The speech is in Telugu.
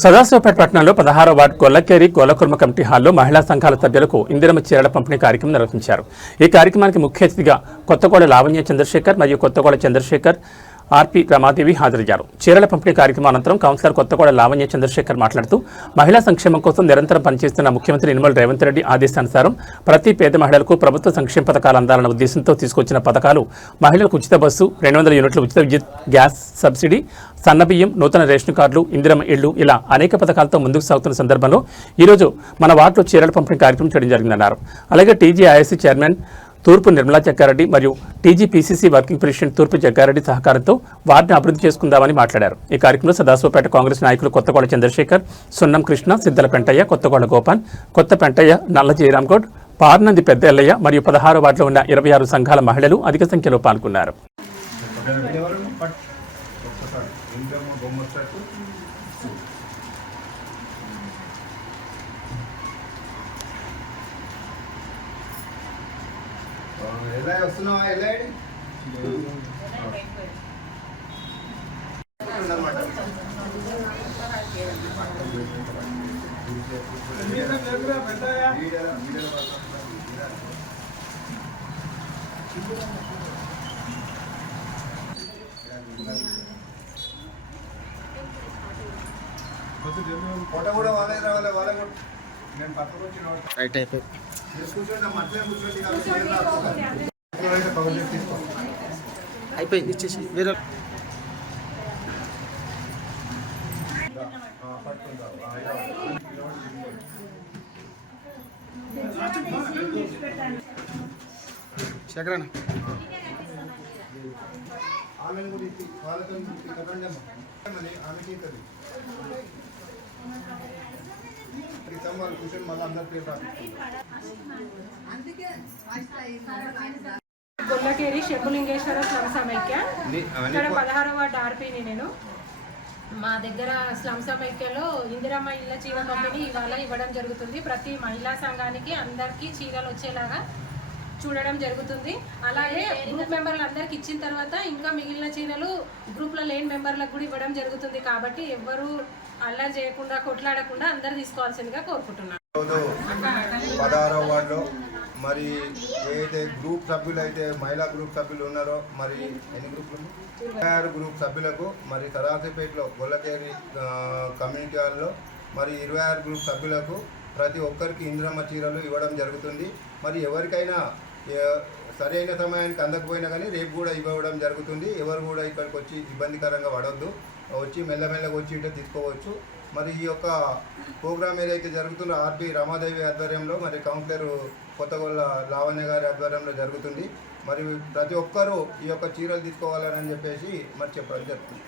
సదాశివపేట పట్టణంలో 16వ వార్డు గొల్లకేరి గోలకుర్మ కమిటీ హాల్లో మహిళా సంఘాల సభ్యులకు ఇందిరమ్మ చీరల పంపిణీ కార్యక్రమం నిర్వహించారు. ఈ కార్యక్రమానికి ముఖ్య అతిథిగా కొత్తగూడ లావణ్య చంద్రశేఖర్ మరియు కొత్తగూడ చంద్రశేఖర్ ఆర్పి రమాదేవి హాజరయ్యారు. చీరల పంపిణీ కార్యక్రమం అనంతరం కౌన్సిలర్ కొత్తగూడ లావణ్య చంద్రశేఖర్ మాట్లాడుతూ మహిళా సంక్షేమం కోసం నిరంతరం పనిచేస్తున్న ముఖ్యమంత్రి యనమల రేవంత్ రెడ్డి ఆదేశానుసారం ప్రతి పేద మహిళలకు ప్రభుత్వ సంక్షేమ పథకాలు అందాలన్న ఉద్దేశంతో తీసుకొచ్చిన పథకాలు మహిళలకు ఉచిత బస్సు, 200 యూనిట్ల ఉచిత విద్యుత్ గ్యాస్ సబ్సిడీ, సన్నబియ్యం, నూతన రేషన్ కార్డులు, ఇందిరమ్మ ఇళ్లు ఇలా అనేక పథకాలతో ముందుకు సాగుతున్న సందర్భంలో ఈరోజు మన వార్డులో చీరల పంపిణీ కార్యక్రమం చేయడం జరిగిందన్నారు. అలాగే టీజీఐఐసీ చైర్మన్ తూర్పు నిర్మలా జగ్గారెడ్డి మరియు టీజీపీసీసీ వర్కింగ్ ప్రెసిడెంట్ తూర్పు జగ్గారెడ్డి సహకారంతో వార్డును అభివృద్ధి చేసుకుందామని మాట్లాడారు. ఈ కార్యక్రమంలో సదాశివపేట కాంగ్రెస్ నాయకులు కొత్తగూడ చంద్రశేఖర్, సున్నం కృష్ణ, సిద్దల పెంటయ్య, కొత్తగూడ గోపాల్, కొత్త పెంటయ్య, నల్ల జయరాంగౌడ్, పార్నంది పెద్ద ఎల్లయ్య మరియు 16వ వార్డులో ఉన్న 26 సంఘాల మహిళలు అధిక సంఖ్యలో పాల్గొన్నారు. ఫోటో కూడా వాళ్ళే రావాలి, వాళ్ళే నేను పక్కకు వచ్చి రైట్ అయిపోయి అయిపోయింది ఇచ్చేసి వేరే శేఖరణ ఆమెను కూడా వాళ్ళతో కదండి అమ్మ ఆమెకి కూర్చొని మళ్ళీ అందరి పేరు గొల్లకేరి శంభులింగేశ్వర స్లమ్ సమైక్య ఇక్కడ 16వ వార్డు ఆర్పీని. నేను మా దగ్గర స్లమ్ సమైక్యలో ఇందిరమ్మ ఇళ్ళ చీర పంపిణీ ఇవాళ ఇవ్వడం జరుగుతుంది. ప్రతి మహిళా సంఘానికి అందరికీ చీరలు వచ్చేలాగా చూడడం జరుగుతుంది. అలాగే గ్రూప్ మెంబర్లు అందరికి ఇచ్చిన తర్వాత ఇంకా మిగిలిన చీరలు గ్రూప్లో లేని మెంబర్లకు కూడా ఇవ్వడం జరుగుతుంది. కాబట్టి ఎవరు అల్లరి చేయకుండా కొట్లాడకుండా అందరు తీసుకోవాల్సిందిగా కోరుకుంటున్నాను. 16వ వార్డులో మరి ఏదైతే గ్రూప్ సభ్యులు అయితే మహిళా గ్రూప్ సభ్యులు ఉన్నారో మరి ఎన్ని గ్రూపులు 26 గ్రూప్ సభ్యులకు మరి సదాశివపేటలో గొల్లకేరి కమ్యూనిటీ హాల్లో మరి 26 గ్రూప్ సభ్యులకు ప్రతి ఒక్కరికి ఇందిరమ్మ చీరలు ఇవ్వడం జరుగుతుంది. మరి ఎవరికైనా సరైన సమయానికి అందకపోయినా కానీ రేపు కూడా ఇవ్వడం జరుగుతుంది. ఎవరు కూడా ఇక్కడికి వచ్చి ఇబ్బందికరంగా పడవద్దు, వచ్చి మెల్లమెల్లగా వచ్చి ఇటు తీసుకోవచ్చు. మరి ఈ యొక్క ప్రోగ్రామ్ ఏదైతే జరుగుతుందో ఆర్పి రమాదేవి ఆధ్వర్యంలో మరి కౌన్సిలర్ కొత్తగొల్ల లావణ్య గారి ఆధ్వర్యంలో జరుగుతుంది. మరి ప్రతి ఒక్కరూ ఈ యొక్క చీరలు తీసుకోవాలని చెప్పేసి మరి చెప్పడం జరుగుతుంది.